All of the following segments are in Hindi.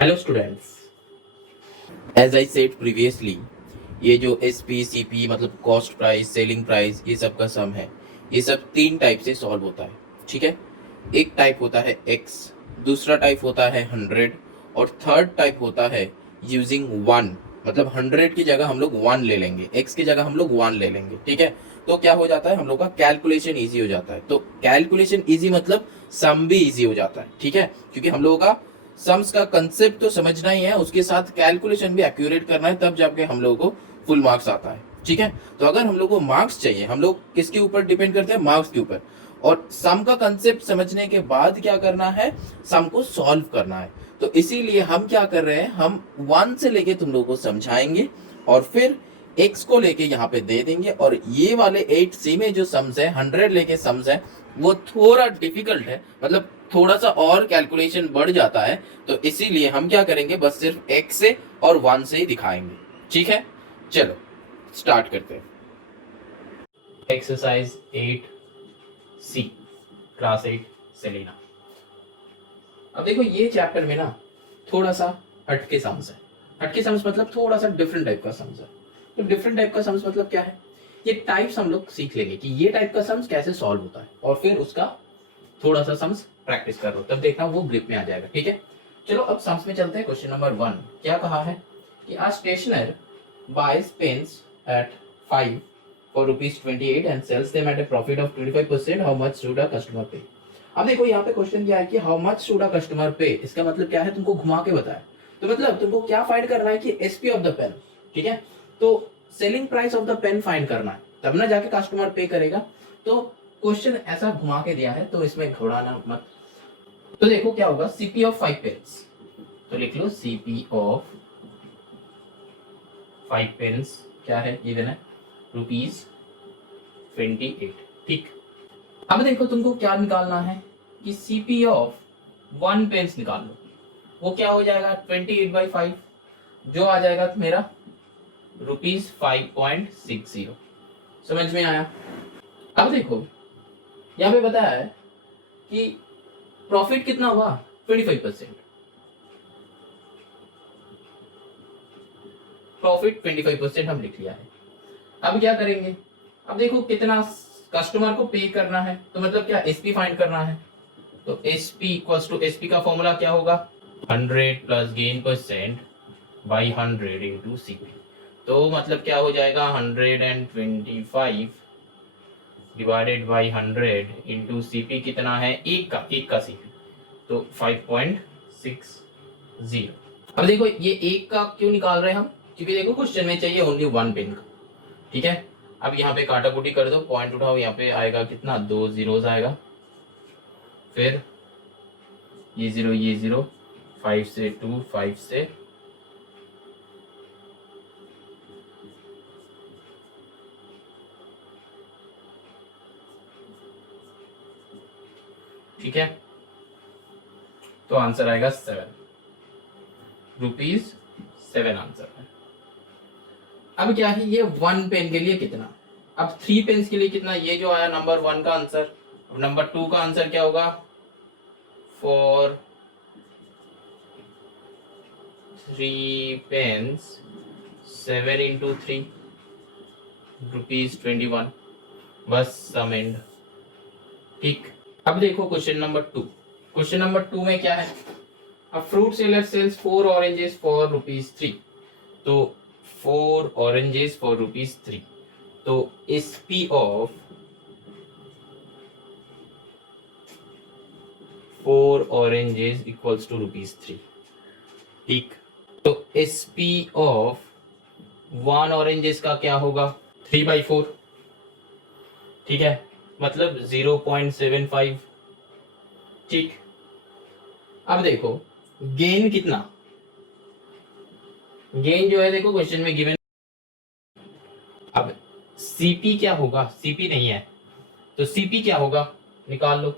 Hello students, as I said previously, ये जो एस पी सी पी मतलब कॉस्ट प्राइस, सेलिंग प्राइस, ये सब का सम है। ये सब तीन टाइप से सॉल्व होता है। ठीक है, एक टाइप होता है एक्स, दूसरा टाइप होता है 100 और थर्ड टाइप होता है यूजिंग वन। मतलब 100 की जगह हम लोग 1 ले लेंगे, एक्स की जगह हम लोग 1 ले लेंगे। ठीक है, तो क्या हो जाता है, हम लोग का कैलकुलेशन ईजी हो जाता है। तो कैलकुलेशन ईजी मतलब सम भी ईजी हो जाता है। ठीक है, क्योंकि हम लोगों का सम्स का कंसेप्ट तो समझना ही है, उसके साथ कैलकुलेशन भी एक्यूरेट करना है, तब जाके हम लोगों को फुल मार्क्स आता है। ठीक है, तो अगर हम लोग को मार्क्स चाहिए, हम लोग किसके ऊपर डिपेंड करते हैं, मार्क्स के ऊपर। और सम का कंसेप्ट समझने के बाद क्या करना है, सम को सॉल्व करना है। तो इसीलिए हम क्या कर रहे हैं, हम 1 से लेके तुम लोगों को समझाएंगे और फिर x को लेके यहाँ पे दे देंगे। और ये वाले 8C में जो सम्स है, 100 लेके सम्स है, वो थोड़ा डिफिकल्ट है, मतलब थोड़ा सा और कैलकुलेशन बढ़ जाता है। तो इसीलिए हम क्या करेंगे, बस सिर्फ x से और 1 से ही दिखाएंगे। ठीक है, चलो स्टार्ट करते हैं। Exercise 8C, class 8 Selina. अब देखो, ये चैप्टर में ना थोड़ा सा हटके सम्स है। हटके सम्स मतलब थोड़ा सा डिफरेंट टाइप का सम्स है। तो डिफरेंट टाइप का सम्स मतलब क्या है, ये टाइप्स हम लोग सीख लेंगे कि ये टाइप का सम्स कैसे सॉल्व होता है, और फिर उसका थोड़ा सा सम्स प्रैक्टिस करो, तब देखना वो ग्रिप में आ जाएगा। ठीक है, चलो अब सम्स में चलते हैं। क्वेश्चन नंबर 1 क्या कहा है कि आ स्टेशनर buys pens eight 5 for ₹28 and sells them at a profit of 25%. How much should a customer पे। अब देखो, यहाँ पे क्वेश्चन क्या है कि how much should a customer पे। इसका मतलब क्या है, तुमको घुमा के बताया। तो मतलब तुमको क्या फाइंड करना है कि एसपी ऑफ द पेन। ठीक है, तो selling price of the pen find करना है, तब ना जाके कस्टमर पे करेगा। तो क्वेश्चन ऐसा घुमा के दिया है, तो इसमें घबराना मत। तो देखो क्या होगा, सीपी ऑफ 5 पेन्स, तो लिख लो सीपी ऑफ 5 पेन्स क्या है, गिवन है ₹28। ठीक, अब देखो तुमको क्या निकालना है कि सीपी ऑफ 1 पेन्स निकाल लो। वो क्या हो जाएगा, 28/5, जो आ जाएगा मेरा ₹5.60। समझ में आया। अब देखो, यहाँ पे बताया है कि प्रॉफिट कितना हुआ, 25%। प्रॉफिट 25% हम लिख लिया है। अब क्या करेंगे, अब देखो कितना कस्टमर को पे करना है, तो मतलब क्या, एसपी फाइंड करना है। तो एसपी इक्वल्स टू, एसपी का फॉर्मूला क्या होगा, 100 plus gain percent by 100 into CP. तो मतलब क्या हो जाएगा, 125 डिवाइडेड बाई 100 इंटू सीपी कितना है, एक का सीपी, तो 5.60। अब देखो, ये एक का क्यों निकाल रहे हैं हम, क्योंकि देखो क्वेश्चन में चाहिए ओनली 1 पेन का। ठीक है, अब यहाँ पे काटा कुटी कर दो, पॉइंट उठाओ, यहाँ पे आएगा कितना, 2 जीरोस आएगा, फिर ये जीरो 5 से 2, 5 से ठीक है, तो आंसर आएगा 7 रुपीज 7 आंसर है। अब क्या है, ये 1 पेन के लिए कितना, अब 3 पेन्स के लिए कितना, ये जो आया नंबर 1 का आंसर। अब नंबर 2 का आंसर क्या होगा, फॉर 3 पेन्स 7 इंटू 3 ₹21। बस सम एंड। ठीक, अब देखो क्वेश्चन नंबर 2। क्वेश्चन नंबर 2 में क्या है, a fruit seller sells 4 oranges for ₹3। तो 4 ऑरेंजेस फॉर ₹3, तो SP of 4 oranges equals to ₹3। ठीक, तो एसपी ऑफ 1 ऑरेंजेस का क्या होगा, 3/4। ठीक है, मतलब 0.75। ठीक, अब देखो गेन कितना, गेन जो है देखो क्वेश्चन में गिवन। अब सीपी क्या होगा, सीपी नहीं है तो सीपी क्या होगा निकाल लो,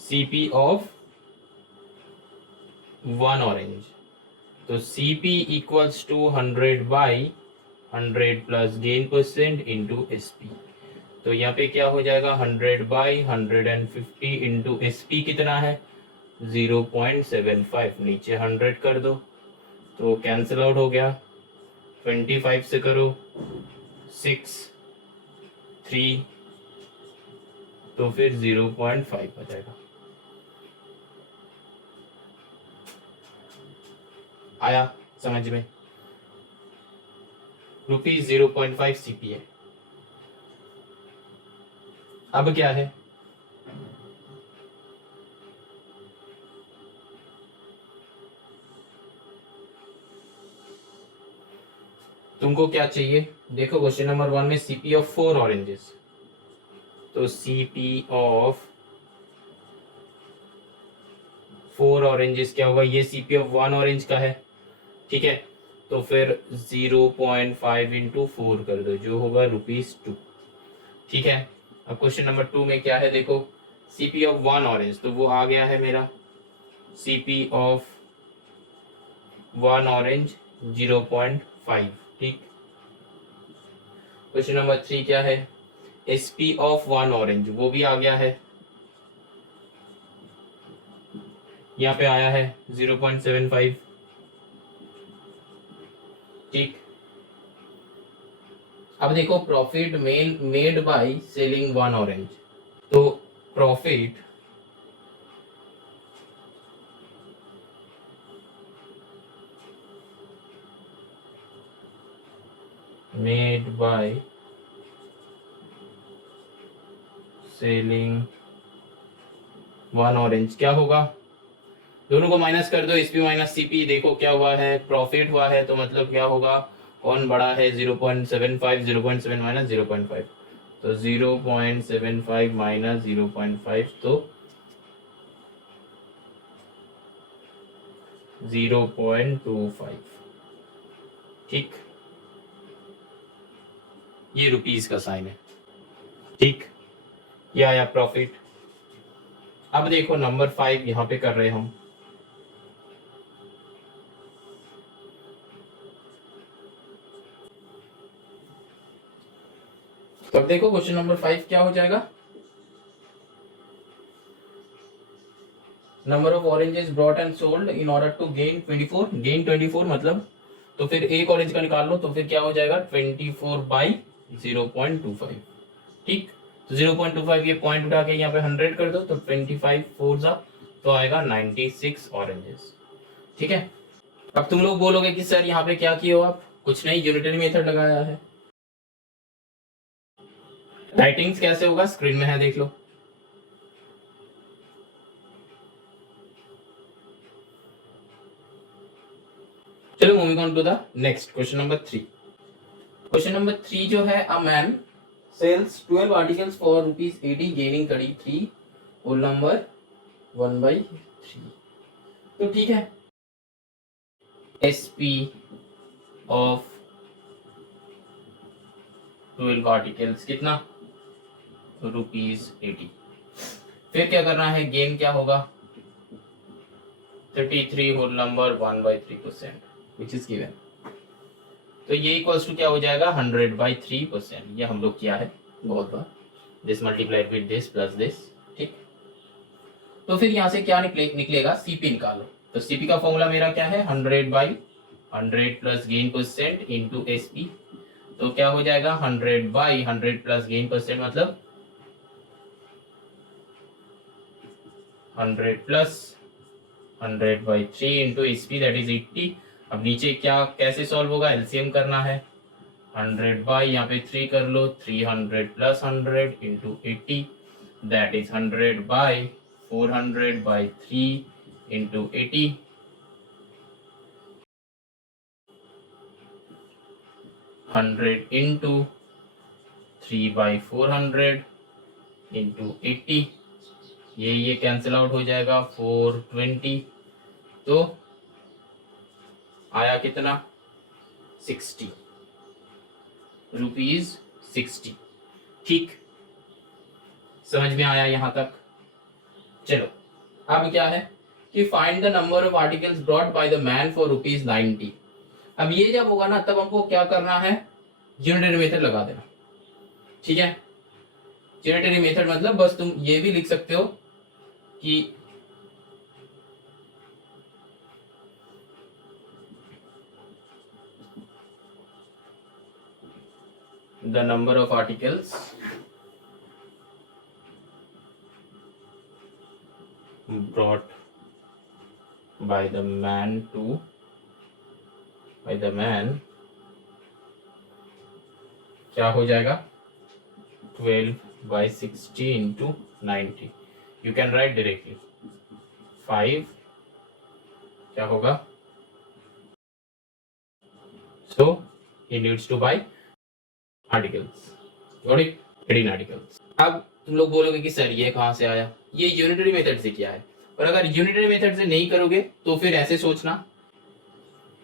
सीपी ऑफ वन ऑरेंज, तो CP equals to 100/100 plus gain percent into SP. तो यहाँ पे क्या हो जाएगा 100/150 इंटू एसपी कितना है 0.75, नीचे 100 कर दो तो कैंसिल आउट हो गया, 25 से करो 6 3, तो फिर 0.5 हो जाएगा। आया समझ में, ₹0.5 सीपी है। अब क्या है, तुमको क्या चाहिए, देखो क्वेश्चन नंबर 1 में सीपी ऑफ 4 ऑरेंजेस, तो सीपी ऑफ 4 ऑरेंजेस क्या होगा, ये सीपी ऑफ 1 ऑरेंज का है, ठीक है, तो फिर 0.5 इंटू 4 कर दो जो होगा ₹2। ठीक है, अब क्वेश्चन नंबर 2 में क्या है देखो, सीपी ऑफ 1 ऑरेंज, तो वो आ गया है मेरा सीपी ऑफ 1 ऑरेंज 0.5। ठीक, क्वेश्चन नंबर 3 क्या है, एसपी ऑफ 1 ऑरेंज, वो भी आ गया है, यहाँ पे आया है 0.75। ठीक, अब देखो profit made by selling 1 orange, तो profit made by selling 1 orange क्या होगा, दोनों को माइनस कर दो, एसपी माइनस सीपी, देखो क्या हुआ है प्रॉफिट हुआ है, तो मतलब क्या होगा, कौन बड़ा है 0.75, 0.7 माइनस 0.5, तो 0.75 माइनस 0.5 तो 0.25। ठीक, ये रुपीस का साइन है। ठीक, ये आया प्रॉफिट। अब देखो नंबर 5 यहाँ पे कर रहे हम, तो अब देखो क्वेश्चन नंबर 5 क्या हो जाएगा, number of oranges brought and sold in order to gain 24, gain 24 मतलब, तो फिर एक ऑरेंज का निकाल लो, तो फिर क्या हो जाएगा 24/0.25। ठीक, तो 0.25 ये पॉइंट उठा के यहाँ पे 100 कर दो, तो 25 4 जा तो आएगा 96 ऑरेंजेस। ठीक है, अब तुम लोग बोलोगे कि सर यहाँ पे क्या किए हो आप, कुछ नहीं, यूनिटरी मेथड लगाया है। राइटिंग्स कैसे होगा स्क्रीन में है देख लो, चलो moving on to the next question number 3। Question number 3 जो है, a man sells 12 articles for ₹80 gaining 33, whole number 1/3। तो ठीक है, एसपी ऑफ 12 आर्टिकल्स कितना ₹80। फिर क्या करना है, गेन क्या होगा 33 whole number 1/3% which is given, तो ये इक्वल्स टू क्या हो जाएगा 100/3%, ये हम लोग किया है बहुत बार, this multiplied with this plus this. ठीक, तो फिर यहाँ से क्या निकलेगा, सीपी निकालो, तो सीपी का फॉर्मूला मेरा क्या है 100/100 plus gain percent into SP, तो क्या हो जाएगा 100/100 प्लस गेन परसेंट मतलब 100 plus 100/3 into SP that is 80। अब नीचे क्या कैसे सॉल्व होगा, एलसीएम करना है, 100 यहाँ पे 3 कर लो, 300 plus 100 into 80 that is 100/400/3 into 80, 100 into 3/400 into 80, ये कैंसिल आउट हो जाएगा 420, तो आया कितना 60 रुपीज 60। ठीक, समझ में आया यहां तक। चलो अब क्या है कि find the number of articles brought by the man for ₹90। अब ये जब होगा ना तब हमको क्या करना है, यूनिटरी मेथड लगा देना। ठीक है, यूनिटरी मेथड मतलब बस तुम ये भी लिख सकते हो कि the number of articles brought by the man क्या हो जाएगा 12/60 into 90। You can write directly 5 क्या होगा, so he needs to buy articles, got it, 18 articles। अब तुम लोग बोलोगे कि सर ये कहां से आया, ये यूनिटरी मेथड से किया है। और अगर यूनिटरी मेथड से नहीं करोगे तो फिर ऐसे सोचना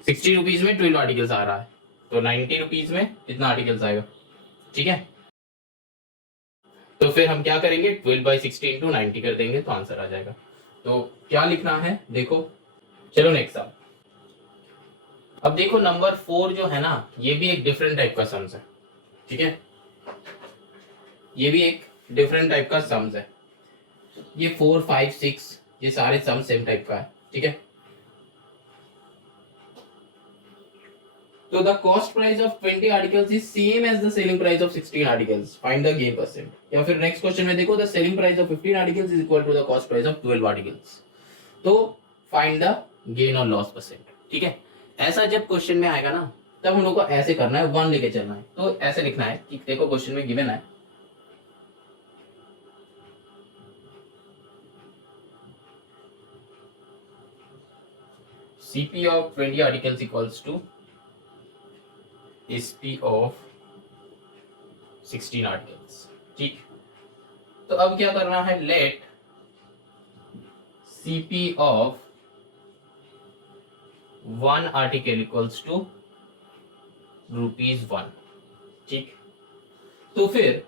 60 रुपीज में 12 आर्टिकल्स आ रहा है, तो 90 रुपीज में कितना आर्टिकल्स आएगा। ठीक है, तो फिर हम क्या करेंगे 12/60 इंटू 90 कर देंगे तो आंसर आ जाएगा। तो क्या लिखना है देखो, चलो नेक्स्ट आप। अब देखो नंबर 4 जो है ना, ये भी एक डिफरेंट टाइप का सम्स है। ठीक है, ये भी एक डिफरेंट टाइप का सम्स है। ये 4, 5, 6 ये सारे सम सेम टाइप का है। ठीक है, तो the cost price of 20 articles is same as the selling price of 16 articles, find the gain percent. या फिर नेक्स्ट क्वेश्चन में देखो the selling price of 15 articles is equal to the cost price of 12 articles, तो फाइंड द गेन और लॉस परसेंट। ठीक है, ऐसा जब क्वेश्चन में आएगा ना तब हम लोग को ऐसे करना है, 1 लेके चलना है। तो ऐसे लिखना है कि देखो क्वेश्चन में गिवन है CP of 20 articles equals to SP of 16 articles। ठीक, तो अब क्या करना है, late CP of 1 article equals to ₹1। ठीक, तो फिर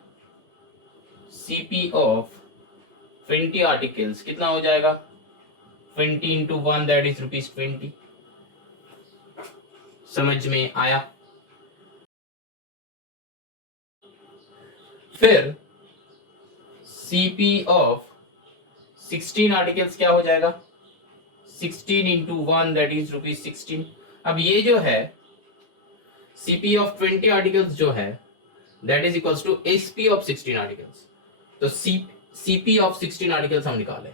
CP of 20 articles कितना हो जाएगा, 20 into 1 that is ₹20। समझ में आया। फिर CP of 16 आर्टिकल्स क्या हो जाएगा, 16 into 1 that is ₹16। अब ये जो है CP of 20 आर्टिकल्स जो है that is equals to SP of 16 articles, तो CP of 16 आर्टिकल्स हम निकाले।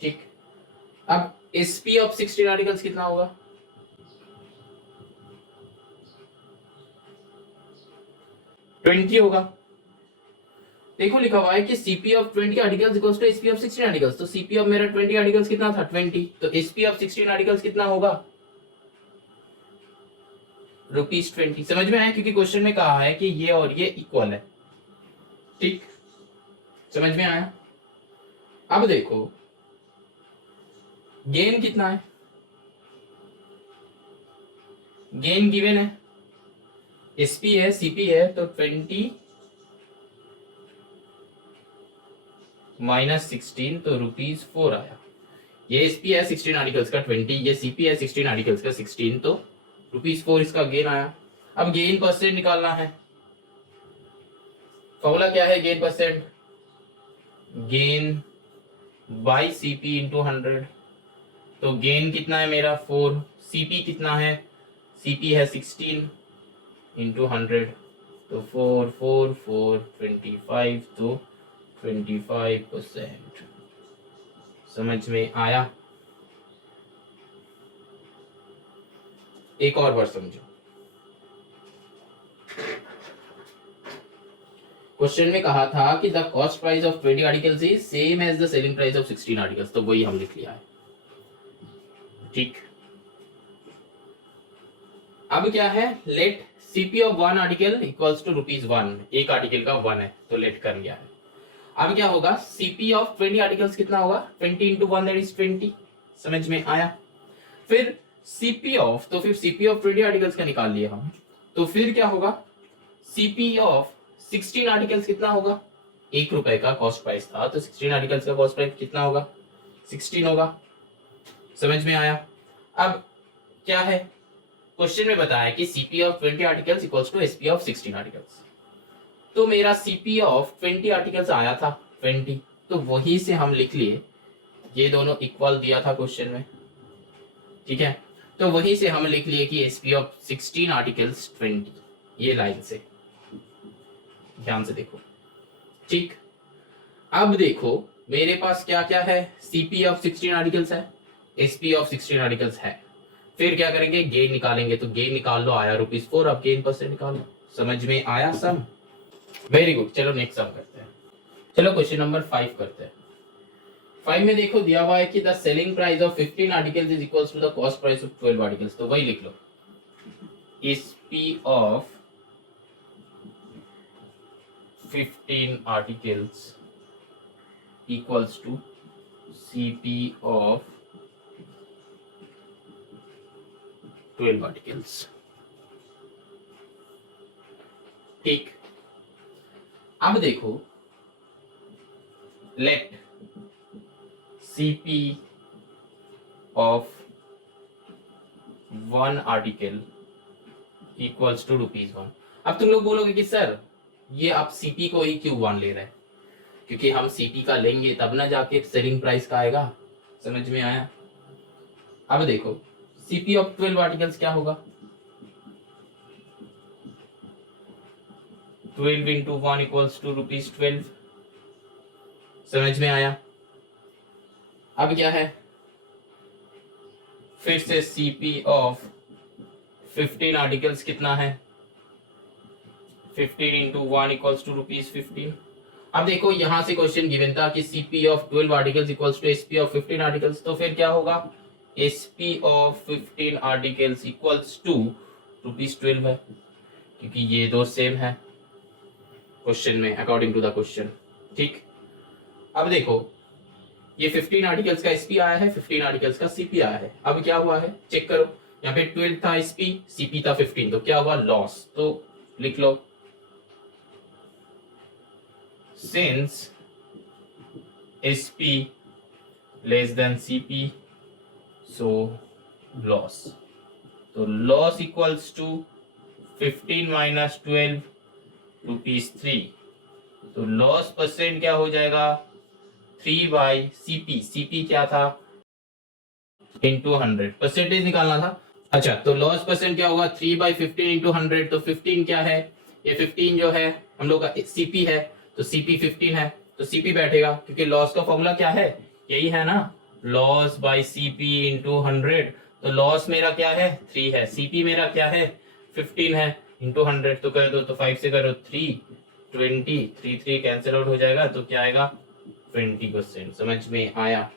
ठीक, अब SP of 16 आर्टिकल्स कितना होगा, 20 होगा। देखो लिखा हुआ है कि CP of 20 articles equals to SP of 16 articles, तो CP of मेरा 20 आर्टिकल्स कितना था 20, तो SP of 16 आर्टिकल्स कितना होगा ₹20। समझ में आया, क्योंकि क्वेश्चन में कहा है कि ये और ये इक्वल है। ठीक, समझ में आया। अब देखो गेन कितना है, गेन गिवन है, SP है CP है, तो 20 - 16 तो ₹4 आया। ये SP है 16 आर्टिकल्स का 20, ये CP है 16 आर्टिकल्स का 16, तो ₹4 इसका गेन आया। अब गेन परसेंट निकालना है, फॉर्मूला क्या है gain percent, gain by CP into 100। तो गेन कितना है मेरा 4, CP कितना है, CP है 16 इंटू 100, तो 4 4 4 25, तो 25%। समझ में आया। एक और बार समझो, क्वेश्चन में कहा था कि the cost price of 20 articles is same as the selling price of 16 articles, तो वही हम लिख लिया है। ठीक, अब क्या है, let CP of one article equals to ₹1, एक आर्टिकल का 1 है तो लेट कर लिया है। अब क्या होगा, सीपी ऑफ 20 आर्टिकल्स कितना होगा, 20 इंटू 1 दैट इज 20, समझ में आया। फिर सीपी ऑफ, तो फिर सीपी ऑफ 20 आर्टिकल्स का निकाल लिया हम, तो फिर क्या होगा, सीपी ऑफ 16 आर्टिकल्स कितना होगा, ₹1 का कॉस्ट प्राइस था तो 16 आर्टिकल्स का कॉस्ट प्राइस कितना होगा, 16 होगा, समझ में आया। अब क्या है, क्वेश्चन में बताया कि CP of 20 articles equals to SP of 16 articles, तो मेरा सीपी ऑफ 20 आर्टिकल्स आया था 20, तो वही से हम लिख लिए, ये दोनों इक्वल दिया था क्वेश्चन में, ठीक है, तो वही से हम लिख लिए कि एसपी ऑफ 16 आर्टिकल्स 20, ये लाइन से, ध्यान से देखो, ठीक। अब देखो मेरे पास क्या क्या है, सीपी ऑफ 16 आर्टिकल्स है, एसपी ऑफ 16 आर्टिकल्स है, फिर क्या करेंगे, गेन निकालेंगे, तो गेन निकाल लो, आया ₹4, अब गेन परसेंट निकालो, समझ में आया सम, वेरी गुड। चलो नेक्स्ट सम करते हैं, चलो क्वेश्चन नंबर 5 करते हैं। 5 में देखो दिया हुआ है कि the selling price of 15 articles is equals to the cost price of 12 articles, तो वही लिख लो, SP of 15 articles equals to CP of 12 articles, ठीक। अब देखो late CP of 1 article equals to ₹1। अब तुम लोग बोलोगे कि सर ये आप सीपी को ही क्यों 1 ले रहे हैं, क्योंकि हम सीपी का लेंगे तब ना जाके सेलिंग प्राइस का आएगा, समझ में आया। अब देखो सीपी ऑफ 12 आर्टिकल्स क्या होगा, 12 इंटू 1 इक्वल्स टू ₹12, समझ में आया। अब क्या है, फिर से सीपी ऑफ 15 आर्टिकल्स कितना है, 15 इंटू 1 इक्वल्स टू ₹15। अब देखो यहां से क्वेश्चन गिवन था कि CP of 12 articles equals to SP of 15 articles, तो फिर क्या होगा, SP of 15 articles equals to ₹12 है, क्योंकि ये दो सेम है क्वेश्चन में, अकॉर्डिंग टू द क्वेश्चन, ठीक। अब देखो ये 15 आर्टिकल्स का एसपी आया है, 15 आर्टिकल्स का सीपी आया है। अब क्या हुआ है चेक करो, यहाँ पे 12 था एसपी, सीपी था 15, तो क्या हुआ लॉस, तो लिख लो since SP less than CP so loss, तो loss equals to 15 minus 12 ₹3, तो loss परसेंट क्या हो जाएगा 3/CP, CP क्या था इंटू 100, परसेंटेज निकालना था। अच्छा तो लॉस परसेंट क्या होगा 3/15 इंटू 100, तो 15 क्या है, ये 15 जो है हम लोग का सीपी है, तो सीपी 15 है, तो सीपी बैठेगा, क्योंकि लॉस का फॉर्मूला क्या है, यही है ना, लॉस बाय सीपी इंटू 100, तो लॉस मेरा क्या है 3 है, सीपी मेरा क्या है 15 है, इंटू 100 तो कर दो, तो 5 से करो 3, 20, 3 कैंसिल आउट हो जाएगा, तो क्या आएगा 20%, समझ में आया।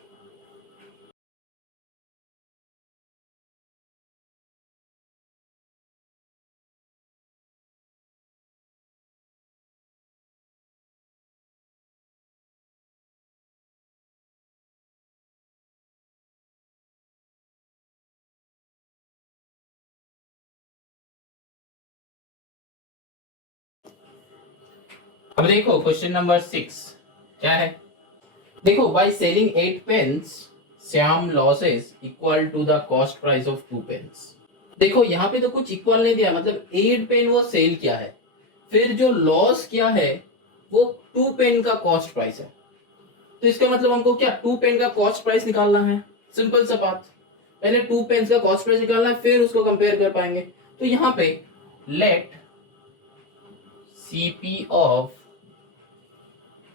अब देखो क्वेश्चन नंबर 6 क्या है, देखो by selling 8 pens Shyam losses equal to the cost price of 2 pens. देखो यहाँ पे तो कुछ इक्वल नहीं दिया, मतलब 8 पेन वो सेल किया है, फिर जो लॉस किया है वो 2 पेन का कॉस्ट प्राइस है, तो इसका मतलब हमको क्या 2 पेन का कॉस्ट प्राइस निकालना है, सिंपल सा बात, पहले 2 पेन का कॉस्ट प्राइस निकालना है फिर उसको कंपेयर कर पाएंगे। तो यहाँ पे लेट सीपी ऑफ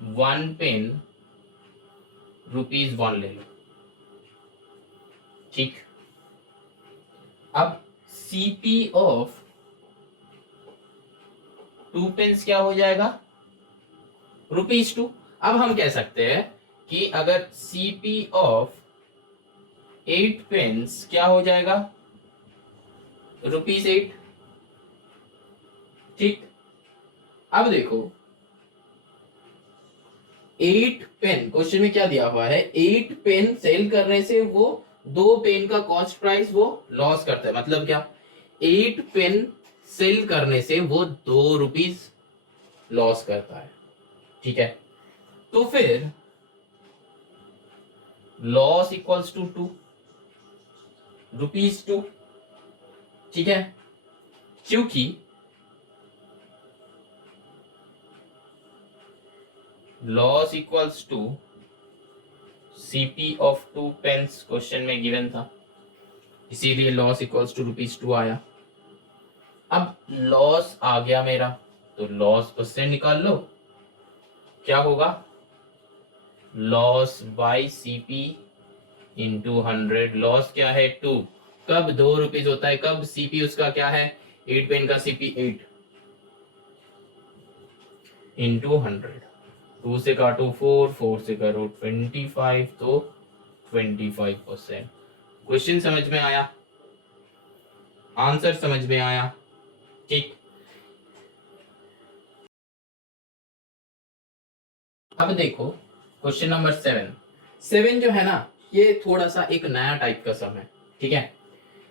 1 पेन ₹1 ले लो, ठीक। अब सीपी ऑफ 2 पेन्स क्या हो जाएगा ₹2। अब हम कह सकते हैं कि अगर सीपी ऑफ 8 पेन्स क्या हो जाएगा ₹8। ठीक, अब देखो 8 पेन, क्वेश्चन में क्या दिया हुआ है, 8 पेन सेल करने से वो 2 पेन का कॉस्ट प्राइस वो लॉस करता है। मतलब क्या, 8 पेन सेल करने से वो ₹2 लॉस करता है। ठीक है, तो फिर लॉस इक्वल्स टू 2 ₹2। ठीक है, क्योंकि loss equals to CP of 2 pens question में गिवन था, इसीलिए लॉस इक्वल्स टू ₹2 आया। अब लॉस आ गया मेरा, तो लॉस परसेंट निकाल लो, क्या होगा, loss by CP into 100। Loss क्या है 2, कब ₹2 होता है, कब सीपी उसका क्या है, 8 पेन का सीपी 8 इंटू 100। 2 से काटो 4, 4 से करो 25, तो 25%। क्वेश्चन समझ में आया, आंसर समझ में आया। ठीक, अब देखो क्वेश्चन नंबर 7 जो है ना, ये थोड़ा सा एक नया टाइप का सम है। ठीक है,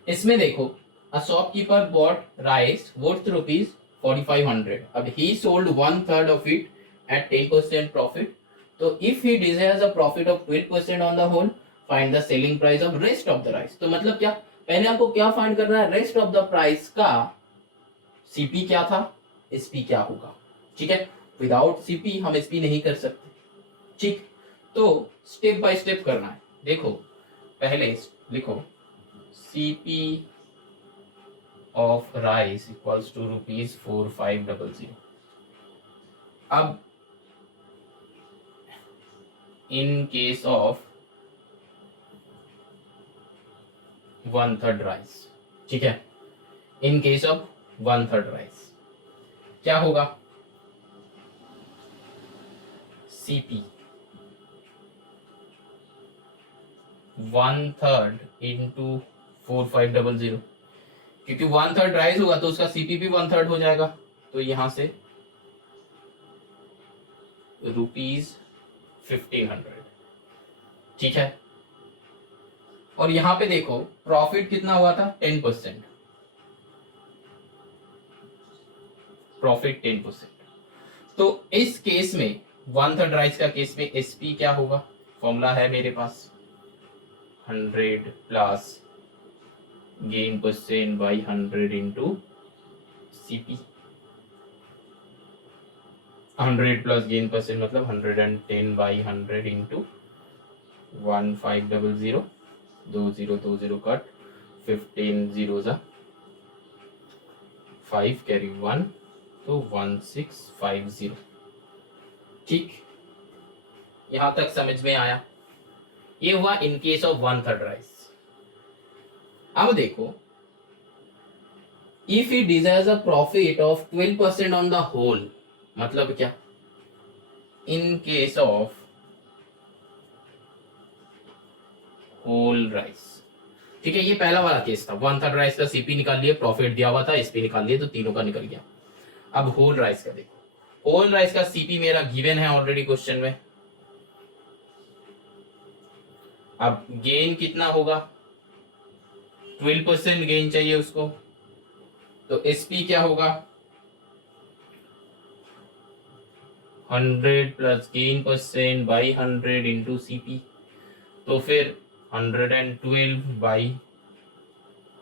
इसमें देखो, a shopkeeper bought rice worth ₹4500। अब he sold 1/3 of it at 10% profit. तो if he desires a profit of 12% on the whole, find the selling price of rest of the rice. तो मतलब क्या, पहले आपको क्या फाइंड करना है, रेस्ट ऑफ द प्राइस का सीपी क्या था, एसपी क्या होगा। ठीक है, विदाउट सीपी हम एसपी नहीं कर सकते। ठीक, तो स्टेप बाय स्टेप करना है। देखो पहले लिखो CP of rice equals to ₹4500। अब इन केस ऑफ 1/3 राइस, ठीक है, इन केस ऑफ 1/3 राइस क्या होगा, सीपी 1/3 इंटू 4500, क्योंकि 1/3 राइस होगा तो उसका सीपी भी 1/3 हो जाएगा। तो यहां से ₹1500। ठीक है, और यहां पे देखो प्रॉफिट कितना हुआ था, 10%, प्रॉफिट 10%। तो इस केस में 1/3 राइस का केस में एसपी क्या होगा, फॉर्मूला है मेरे पास 100 plus gain percent by 100 into CP. 100 plus gain percent मतलब 110 बाई 100 इंटू 1500, 2020 कट, 15 जीरो जा 5 कैरी 1, तो 1650। ठीक, यहां तक समझ में आया, ये हुआ इन केस ऑफ 1/3 राइस। अब देखो, if he desires a profit of 12% on the whole, मतलब क्या, in case of whole rice. ठीक है, ये पहला वाला केस था, 1/3 राइस का सीपी निकाल लिया, प्रॉफिट दिया हुआ था, एसपी निकाल लिया, तो तीनों का निकल गया। अब होल राइस का देखो, होल राइस का सीपी मेरा गिवन है ऑलरेडी क्वेश्चन में। अब गेन कितना होगा, 12% गेन चाहिए उसको, तो एसपी क्या होगा, 100 plus gain percent by 100 into CP. तो फिर 112 बाई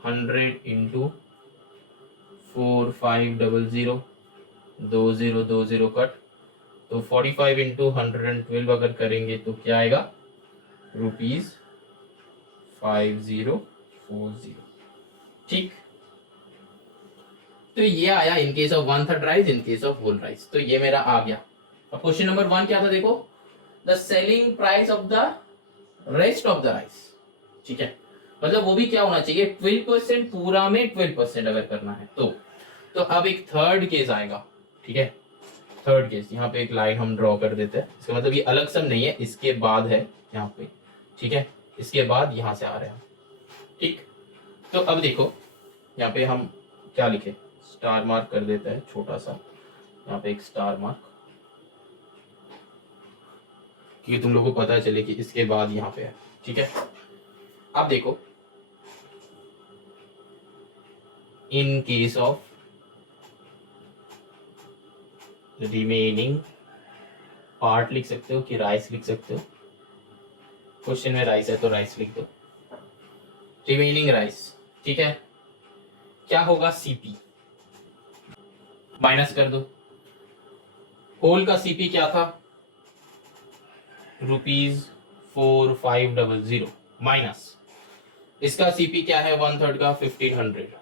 100 इंटू 4500, 2020 कट, तो 45 इंटू 112 अगर करेंगे तो क्या आएगा, ₹5040। ठीक, तो ये आया in case of 1/3 rice, in case of whole rice. तो ये मेरा आ गया। अब क्वेश्चन नंबर 1 क्या था, देखो the selling price of the rest of the rice. ठीक है, मतलब वो भी क्या होना चाहिए, 12%, पूरा में 12% अगर करना है तो अब एक थर्ड केस आएगा। ठीक है, थर्ड केस, यहाँ पे एक लाइन हम ड्रॉ कर देते हैं, इसका मतलब ये अलग सम नहीं है, इसके बाद है यहाँ पे। ठीक है, इसके बाद यहाँ से आ रहे हैं। ठीक, तो अब देखो यहाँ पे हम क्या लिखे, स्टार मार्क कर देते हैं छोटा सा, यहाँ पे एक स्टार मार्क, कि तुम लोगों को पता चले कि इसके बाद यहाँ पे है। ठीक है, अब देखो इन केस ऑफ रिमेनिंग पार्ट लिख सकते हो कि राइस लिख सकते हो, क्वेश्चन में राइस है तो राइस लिख दो, रिमेनिंग राइस। ठीक है, क्या होगा, सीपी माइनस कर दो, होल का सीपी क्या था, ₹4500 माइनस इसका सीपी क्या है, 1/3 का 1500।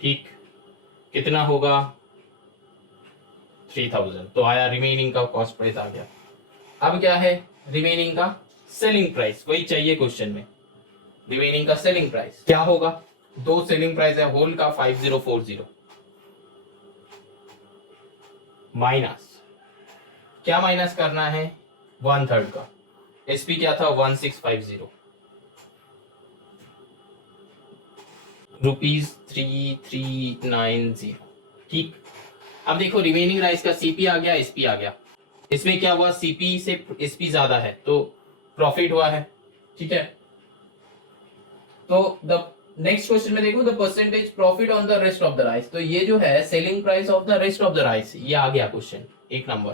ठीक, कितना होगा 3000, तो आया रिमेनिंग का कॉस्ट प्राइस आ गया। अब क्या है रिमेनिंग का सेलिंग प्राइस, वही चाहिए क्वेश्चन में, रिमेनिंग का सेलिंग प्राइस क्या होगा, दो सेलिंग प्राइस है, होल का 5040 माइनस क्या माइनस करना है, 1/3 का, एसपी क्या था 1650, ₹3390। ठीक, अब देखो रिमेनिंग राइस का सीपी आ गया, एसपी आ गया, इसमें क्या हुआ, सीपी से एसपी ज्यादा है तो प्रॉफिट हुआ है। ठीक है, तो द नेक्स्ट क्वेश्चन में देखो the percentage profit on the rest of the rice, तो ये जो है selling price of the rest of the rice, ये आ गया क्वेश्चन, एक नंबर,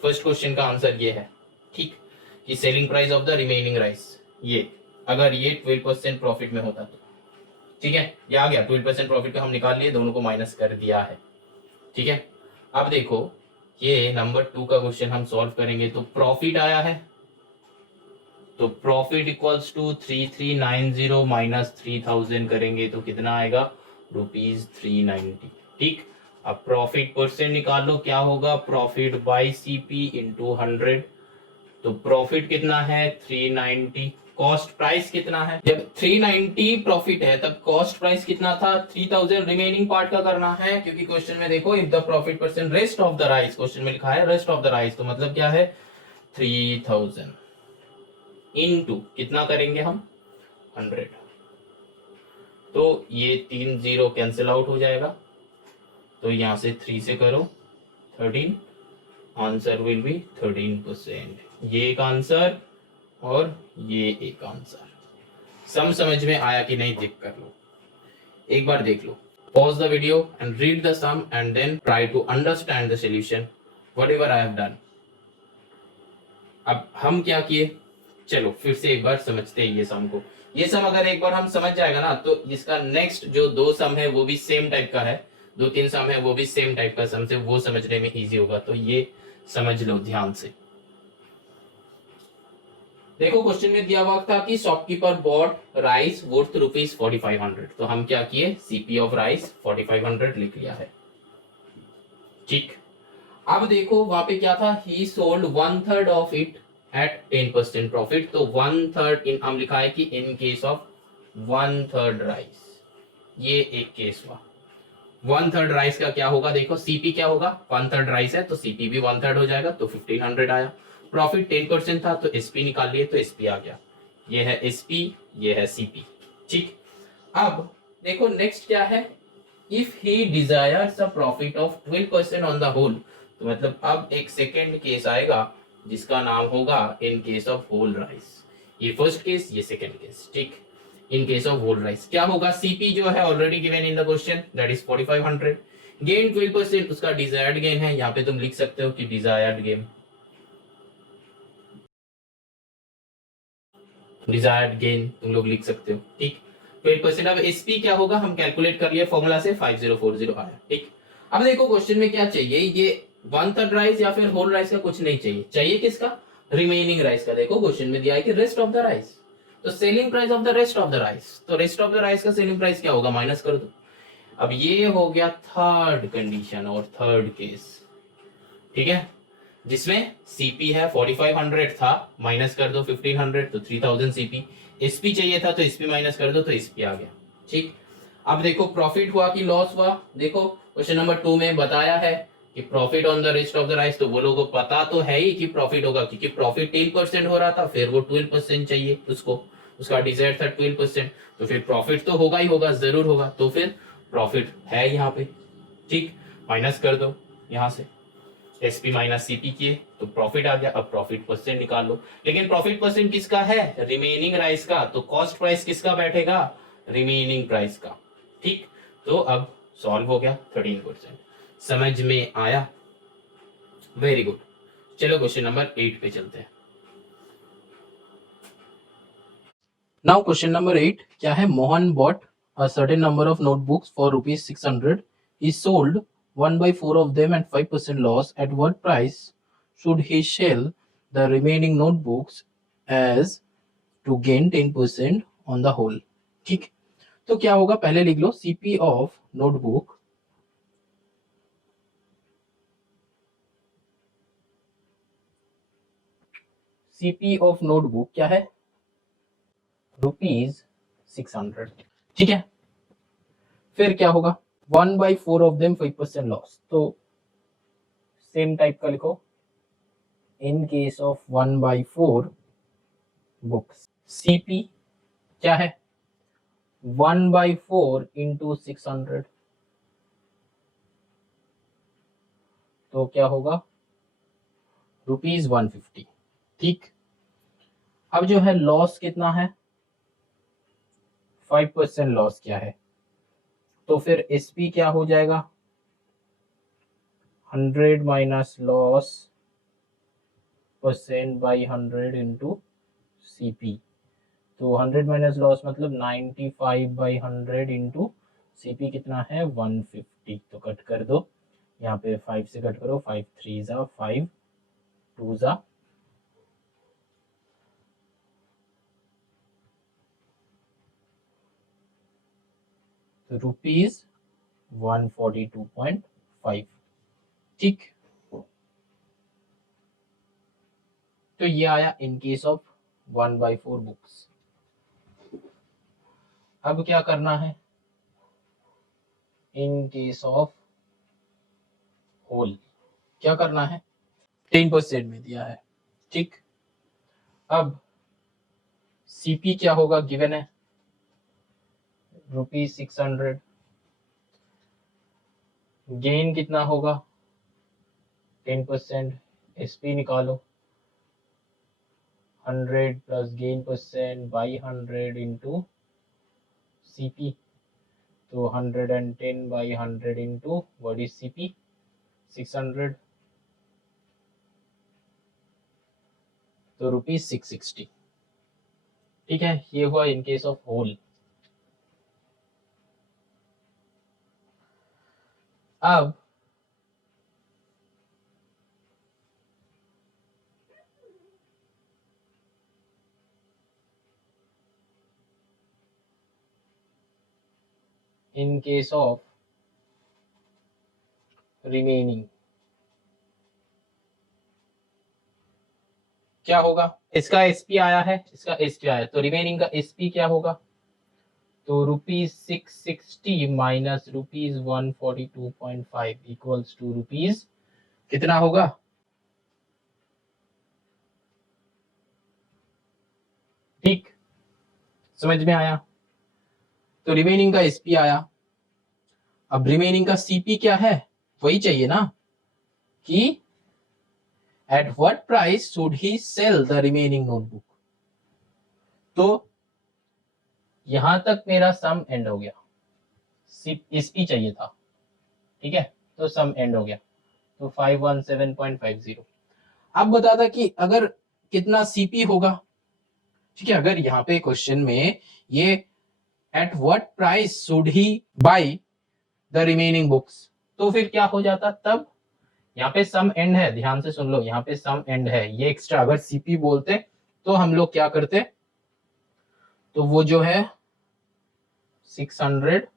फर्स्ट क्वेश्चन का आंसर ये है। ठीक, कि selling price of the remaining rice, ये अगर ये 12% प्रॉफिट में होता तो, ठीक है, ये आ गया 12% प्रॉफिट का हम निकाल लिए, दोनों को माइनस कर दिया है। ठीक है, अब देखो ये नंबर 2 का क्वेश्चन हम सॉल्व करेंगे, तो प्रॉफिट आया है, तो प्रॉफिट इक्वल्स टू 3390 माइनस 3000 करेंगे तो कितना आएगा, ₹390। ठीक, अब प्रॉफिट परसेंट निकाल लो, क्या होगा, प्रॉफिट बाई सीपी इंटू 100, तो प्रॉफिट कितना है 390, कॉस्ट प्राइस कितना है, जब 390 प्रॉफिट है तब कॉस्ट प्राइस कितना था 3000, रिमेनिंग पार्ट का करना है, क्योंकि क्वेश्चन में देखो if the profit percent rest of the rice, question में लिखा है रेस्ट ऑफ द राइस, तो मतलब क्या है 3000 इनटू कितना करेंगे हम 100, तो ये 3 0 कैंसिल आउट हो जाएगा, तो यहां से 3 से करो 13, आंसर विल बी 13%, ये एक आंसर और ये एक आंसर। सम समझ में आया कि नहीं चेक कर लो, एक बार देख लो, pause the video and read the sum and then try to understand the solution whatever I have done. अब हम क्या किए, चलो फिर से एक बार समझते हैं ये सम को, ये सम अगर एक बार हम समझ जाएगा ना तो इसका नेक्स्ट जो 2 सम है वो भी सेम टाइप का है, 2-3 सम है वो भी सेम टाइप का सम से, वो समझने में इजी होगा, तो ये समझ लो ध्यान से। देखो क्वेश्चन में दिया हुआ था कि शॉपकीपर बॉट राइस वर्थ ₹4500, तो हम क्या किए, सीपी ऑफ राइस 4500 लिख लिया है। ठीक, अब देखो वहां पे क्या था, ही sold 1/3 of it at 10% profit, तो 1/3 इन हम लिखा है कि इन केस ऑफ 1/3 राइस, ये एक केस हुआ। 1/3 राइस का क्या होगा, देखो सीपी क्या होगा, 1/3 राइस है तो सीपी भी 1/3 हो जाएगा, तो 1500 आया, प्रॉफिट 10% था तो एसपी निकाल लिए तो एसपी आ गया, ये है एसपी, ये है सीपी। ठीक, अब देखो नेक्स्ट क्या है, if he desires a profit of 12% on the whole, तो मतलब अब एक सेकेंड केस आएगा जिसका नाम होगा in case of whole rice, ये फर्स्ट केस ये सेकेंड केस। ठीक, in case of whole rice क्या होगा, सीपी जो है already given in the question that is 4500, gain 12%, उसका डिजायर्ड गेन है, यहाँ पे तुम लिख सकते हो कि डिजायर्ड गेन, डिजायर्ड गेन तुम लोग लिख सकते हो। ठीक, 12%। अब एसपी क्या होगा, हम कैलकुलेट कर लिए फॉर्मूला से 5040 आया। ठीक, अब देखो क्वेश्चन में क्या चाहिए, ये 1/3 राइस या फिर होल राइस का कुछ नहीं चाहिए, चाहिए किसका, रिमेनिंग राइस का। देखो क्वेश्चन में दिया है कि रेस्ट ऑफ द राइस, तो selling price of the rest of the rice, तो रेस्ट ऑफ द राइस का सेलिंग प्राइस क्या होगा, माइनस कर दो। अब ये हो गया थर्ड कंडीशन और थर्ड केस। ठीक है, जिसमें सीपी है 4500 था, माइनस कर दो 1500 तो 3000 सीपी, एसपी चाहिए था तो एसपी माइनस कर दो तो एसपी आ गया। ठीक, अब देखो प्रॉफिट हुआ कि लॉस हुआ, देखो क्वेश्चन नंबर 2 में बताया है कि profit on the rest of the rice, तो वो लोगों को पता तो है ही कि प्रॉफिट होगा, क्योंकि प्रॉफिट 10% हो रहा था, फिर वो 12% चाहिए उसको, उसका डिजायर था 12%, तो फिर प्रॉफिट तो होगा ही होगा, जरूर होगा, तो फिर प्रॉफिट है यहाँ पे। ठीक, माइनस कर दो यहाँ से, एसपी माइनस सीपी किए तो प्रॉफिट आ गया। अब प्रॉफिट परसेंट निकाल लो, लेकिन प्रॉफिट परसेंट किसका है? रिमेनिंग राइस का, तो कॉस्ट प्राइस किसका बैठेगा? रिमेनिंग प्राइस का। ठीक, तो अब सॉल्व हो गया 13%। समझ में आया? Very good. चलो क्वेश्चन नंबर 8 पे चलते हैं। नाउ क्वेश्चन नंबर 8 क्या है? Mohan bought a certain number of notebooks for rupees 600. He sold 1/4 of them at 5% loss. At what price should he sell the remaining notebooks as to gain 10% on the whole? ठीक, तो क्या होगा? पहले लिख लो CP of notebook, CP of notebook क्या है? ₹600। ठीक है, फिर क्या होगा? 1/4 ऑफ देम 5% लॉस, तो सेम टाइप का लिखो। In case of 1/4 books, CP क्या है? 1/4 इंटू 600, तो क्या होगा? ₹150। ठीक, अब जो है लॉस कितना है? 5% लॉस क्या है? तो फिर एसपी क्या हो जाएगा? 100 minus loss percent by 100 into CP, तो 100 माइनस लॉस मतलब 95/100 इंटू सीपी कितना है? 150। तो कट कर दो, यहाँ पे 5 से कट करो, 5 3 जा 5 2 जा, तो ₹142.5। ठीक, तो ये आया इन केस ऑफ 1/4 बुक्स। अब क्या करना है? इन केस ऑफ होल क्या करना है? 10% में दिया है। ठीक, अब सीपी क्या होगा? गिवन है ₹600। गेन कितना होगा? 10%। एसपी निकालो, 100 plus gain percent by 100 into CP, तो 110/100 इंटू व्हाट इज सीपी? 600, तो ₹660। ठीक है, ये हुआ इन केस ऑफ होल। अब इन केस ऑफ रिमेनिंग क्या होगा? इसका एसपी आया है, इसका एसपी आया है, तो रिमेनिंग का एसपी क्या होगा? तो ₹660 माइनस ₹142.5 इक्वल्स टू रुपीज कितना होगा? ठीक, समझ में आया? तो रिमेनिंग का एसपी आया। अब रिमेनिंग का सीपी क्या है? वही चाहिए ना कि at what price should he sell the remaining notebook. तो यहां तक मेरा सम एंड हो गया, एसपी चाहिए था। ठीक है, तो सम एंड हो गया, तो 517.50। अब बता था कि अगर कितना सीपी होगा। ठीक है, अगर यहाँ पे क्वेश्चन में ये eight what price should he by the remaining books, तो फिर क्या हो जाता? तब यहाँ पे सम एंड है, ध्यान से सुन लो, यहाँ पे सम एंड है, ये एक्स्ट्रा अगर सीपी बोलते तो हम लोग क्या करते? तो वो जो है 600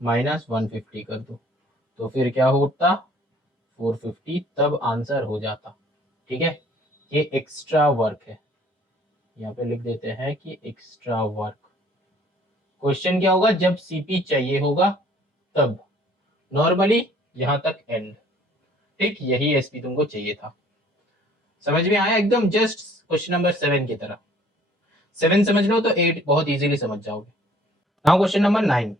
माइनस 150 कर दो, तो फिर क्या होता? 450, तब आंसर हो जाता। ठीक है, ये एक्स्ट्रा वर्क है, यहाँ पे लिख देते हैं कि एक्स्ट्रा वर्क। क्वेश्चन क्या होगा? जब सीपी चाहिए होगा तब। नॉर्मली यहां तक एंड। ठीक, यही एसपी तुमको चाहिए था। समझ में आया? एकदम जस्ट क्वेश्चन नंबर 7 की तरह। 7 समझ लो तो 8 बहुत इजीली समझ जाओगे। Now question number 9।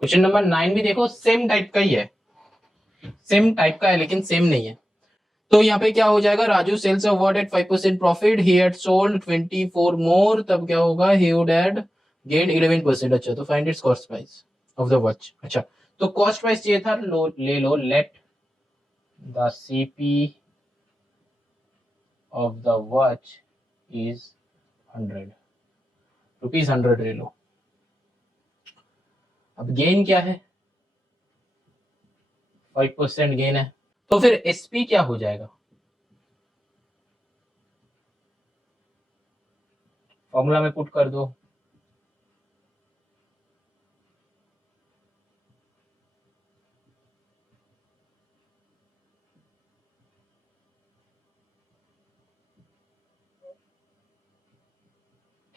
Question number 9 भी देखो सेम टाइप का ही है, सेम टाइप का है लेकिन सेम नहीं है। तो यहाँ पे क्या हो जाएगा, Raju sells a watch at 5% profit, he had sold 24 more, तब क्या होगा, ही वुड हैड गेन 11%। अच्छा, तो find its cost price of the watch. अच्छा, तो कॉस्ट प्राइस चाहिए था, ले लो, let the CP of the watch is 100 rupees, 100 ले लो। अब गेन क्या है, 5% गेन है, तो फिर एसपी क्या हो जाएगा, फॉर्मूला में पुट कर दो।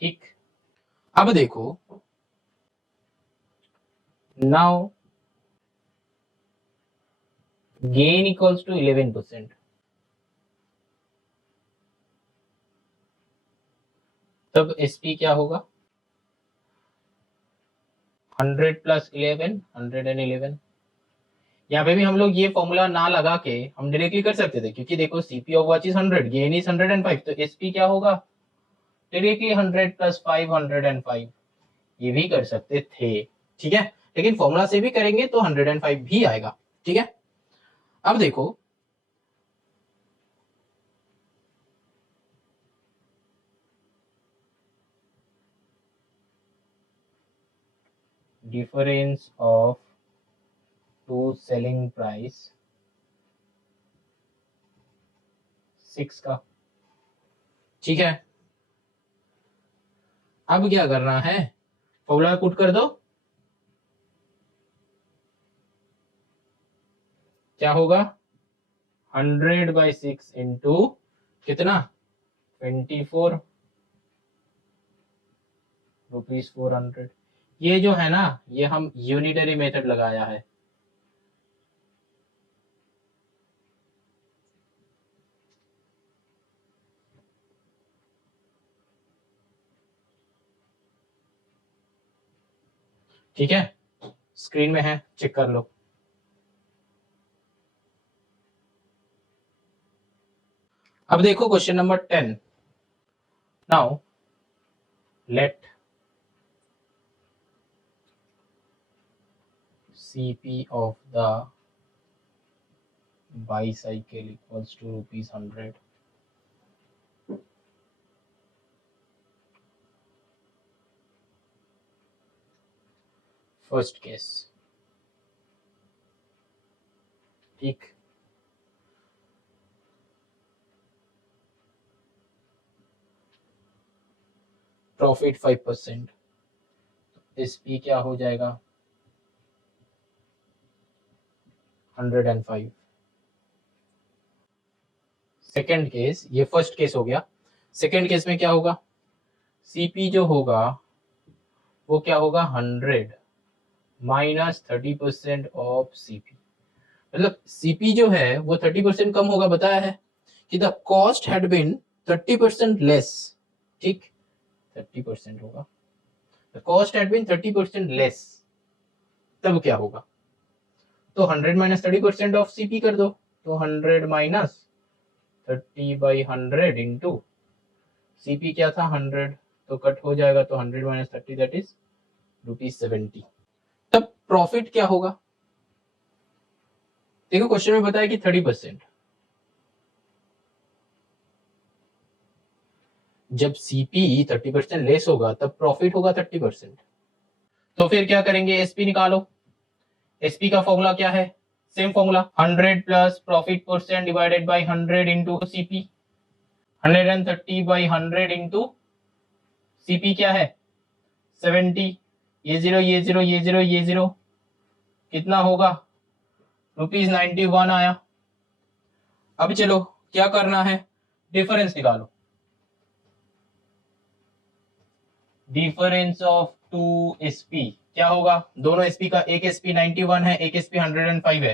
ठीक, अब देखो, नाउ गेन इक्वल्स टू 11%, तब एसपी क्या होगा, 100 प्लस 11, 111। यहाँ पे भी हम लोग ये फॉर्मूला ना लगा के हम डायरेक्टली कर सकते थे, क्योंकि देखो CP of watch is 100, gain is 105, तो एसपी क्या होगा, डायरेक्टली 100 प्लस 5, 105, ये भी कर सकते थे। ठीक है, लेकिन फॉर्मूला से भी करेंगे तो 105 भी आएगा। ठीक है, अब देखो, difference of two selling price 6 का। ठीक है, अब क्या करना है, फॉर्मूला में पुट कर दो, क्या होगा, 100/6 इंटू कितना, 24 रुपीज 400। ये जो है ना, ये हम यूनिटरी मेथड लगाया है। ठीक है, स्क्रीन में है, चेक कर लो। अब देखो question number 10। Now let CP of the bicycle equals to rupees 100. First case, ठीक, प्रॉफिट 5%, एसपी क्या हो जाएगा, 105। सेकेंड केस, ये फर्स्ट केस हो गया। सेकेंड केस में क्या होगा, सीपी जो होगा वो क्या होगा, 100 माइनस 30% ऑफ सीपी, मतलब सीपी जो है वो 30% कम होगा, बताया है कि the cost had been 30% less. ठीक, 30% होगा, the cost had been 30% less, तब क्या होगा, तो 100 माइनस 30% ऑफ सीपी कर दो, तो 100 माइनस 30/100 इंटू सीपी क्या था 100, तो कट हो जाएगा, तो 100 माइनस 30 दैट इज ₹70। तब प्रॉफिट क्या होगा, देखो क्वेश्चन में बताया कि 30%, जब सीपी 30% लेस होगा तब प्रॉफिट होगा 30%। तो फिर क्या करेंगे, एसपी निकालो। एसपी का फॉर्मूला क्या है, same formula, 100 plus profit percent divided by 100 into CP, 130/100 into CP क्या है 70, ये जीरो ये जीरो ये जीरो ये जीरो, कितना होगा, ₹91 आया। अब चलो क्या करना है, डिफरेंस निकालो, डिफरेंस ऑफ टू एसपी क्या होगा, दोनों एसपी का, एक एसपी 91 है, एक एसपी 105 है,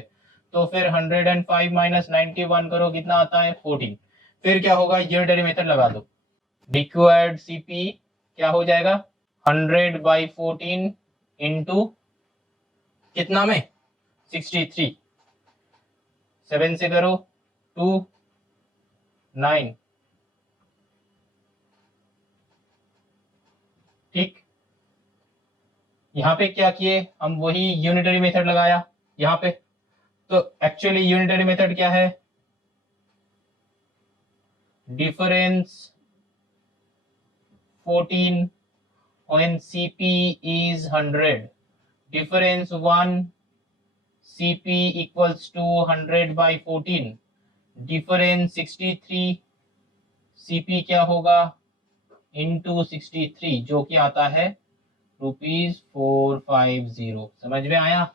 तो फिर 105 माइनस 91 करो, कितना आता है 14। फिर क्या होगा, यूनिटरी मेथड लगा दो, रिक्वायर्ड सीपी क्या हो जाएगा 100/14 इंटू कितना में 63, 7 से करो 2 9, ठीक। यहाँ पे क्या किए हम, वही यूनिटरी मेथड लगाया यहाँ पे। तो एक्चुअली यूनिटरी मेथड क्या है, difference 14 when CP is 100, difference 1 CP equals to 100/14, difference 63 CP क्या होगा into 63 जो कि आता है ₹450। समझ में आया?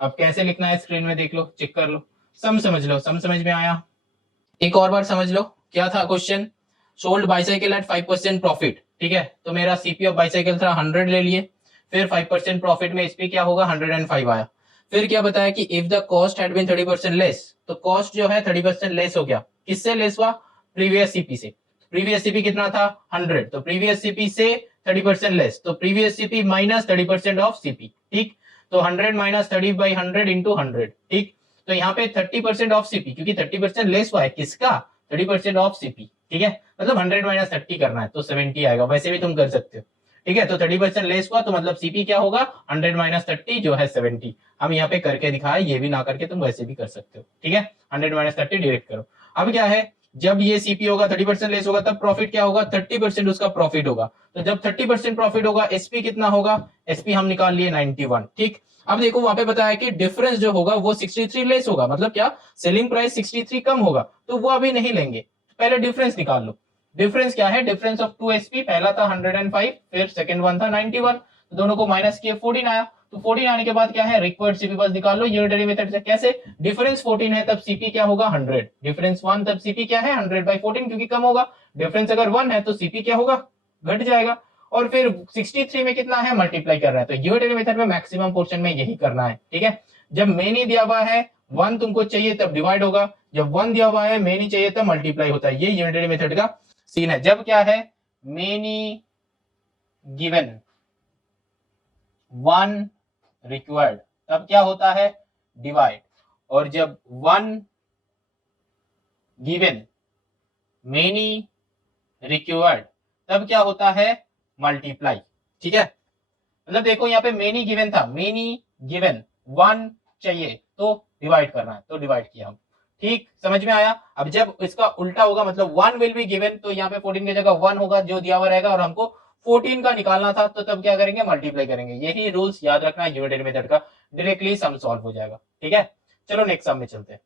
अब कैसे लिखना है स्क्रीन में देख लो, चेक कर लो, सम समझ लो, सम समझ में आया? एक और बार समझ लो, क्या था question, sold bicycle at 5% profit, ठीक है। तो मेरा सीपी ऑफ बाइसाइकिल था 100 ले लिए, फिर 5% प्रॉफिट में एसपी क्या होगा 105 आया। फिर क्या बताया कि if the cost had been 30% less, तो कॉस्ट जो है 30% लेस हो गया, किससे लेस हुआ, प्रीवियस सीपी से। प्रीवियस सीपी कितना था 100, तो प्रीवियस सीपी से 30% लेस, तो प्रीवियस सीपी माइनस 30% ऑफ सीपी, ठीक। तो 100 माइनस 30/100 इंटू 100, ठीक। तो यहाँ पे 30% ऑफ सीपी, क्योंकि 30% लेस हुआ है किसका, 30% ऑफ सीपी, ठीक है। मतलब 100 माइनस 30 करना है तो 70 आएगा, वैसे भी तुम कर सकते हो, ठीक है। तो 30% लेस हुआ तो मतलब सीपी क्या होगा 100 माइनस 30 जो है 70। हम यहाँ पे करके दिखाए, ये भी ना करके तुम वैसे भी कर सकते हो, ठीक है। 100 माइनस 30 डायरेक्ट करो। अब क्या है, जब ये सीपी होगा 30% लेस होगा तब प्रॉफिट क्या होगा 30% उसका प्रॉफिट होगा। तो जब 30% प्रॉफिट होगा एसपी कितना होगा, एसपी हम निकाल लिए 91, ठीक। अब देखो वहां पे बताया कि डिफरेंस जो होगा वो 63 लेस होगा, मतलब क्या, सेलिंग प्राइस 63 कम होगा, तो वो अभी नहीं लेंगे, पहले डिफरेंस निकाल लो। डिफरेंस क्या है, डिफरेंस ऑफ 2 एसपी, पहला था 105, फिर सेकंड वन था 91, तो दोनों को माइनस किए 14 आया। तो 14 आने के बाद क्या है, रिक्वायर्ड सीपी बस निकाल लो यूनिटरी मेथड से। कैसे, डिफरेंस 14 है तब सीपी क्या होगा 100, डिफरेंस 1 तब सीपी क्या है 100/14 क्योंकि कम होगा, डिफरेंस अगर 1 है तो सीपी क्या होगा, घट जाएगा। और फिर 63 में कितना है, मल्टीप्लाई कर रहा है, तो यूनिटरी मेथड में मैक्सिमम पोर्शन में यही करना है, ठीक है। जब मेनी दिया हुआ है 1 तुमको चाहिए तब डिवाइड होगा, जब 1 दिया हुआ है मेनी चाहिए तब मल्टीप्लाई होता है, ये यूनिटरी मेथड का सीन है। जब क्या है, मेनी गिवन 1 रिक्वायर्ड तब क्या होता है, डिवाइड। और जब 1 गिवन मेनी रिक्वायर्ड तब क्या होता है, मल्टीप्लाई, ठीक है। मतलब देखो यहाँ पे मेनी गिवन था, मेनी गिवन 1 चाहिए तो डिवाइड करना है, तो डिवाइड किया हम, ठीक। समझ में आया? अब जब इसका उल्टा होगा, मतलब 1 विल बी गिवन, तो यहाँ पे 14 की जगह 1 होगा जो दिया हुआ रहेगा, और हमको 14 का निकालना था, तो तब क्या करेंगे, मल्टीप्लाई करेंगे। यही रूल्स याद रखना है यूनिटरी मेथड का, डायरेक्टली सम सॉल्व हो जाएगा, ठीक है। चलो नेक्स्ट सम में चलते हैं।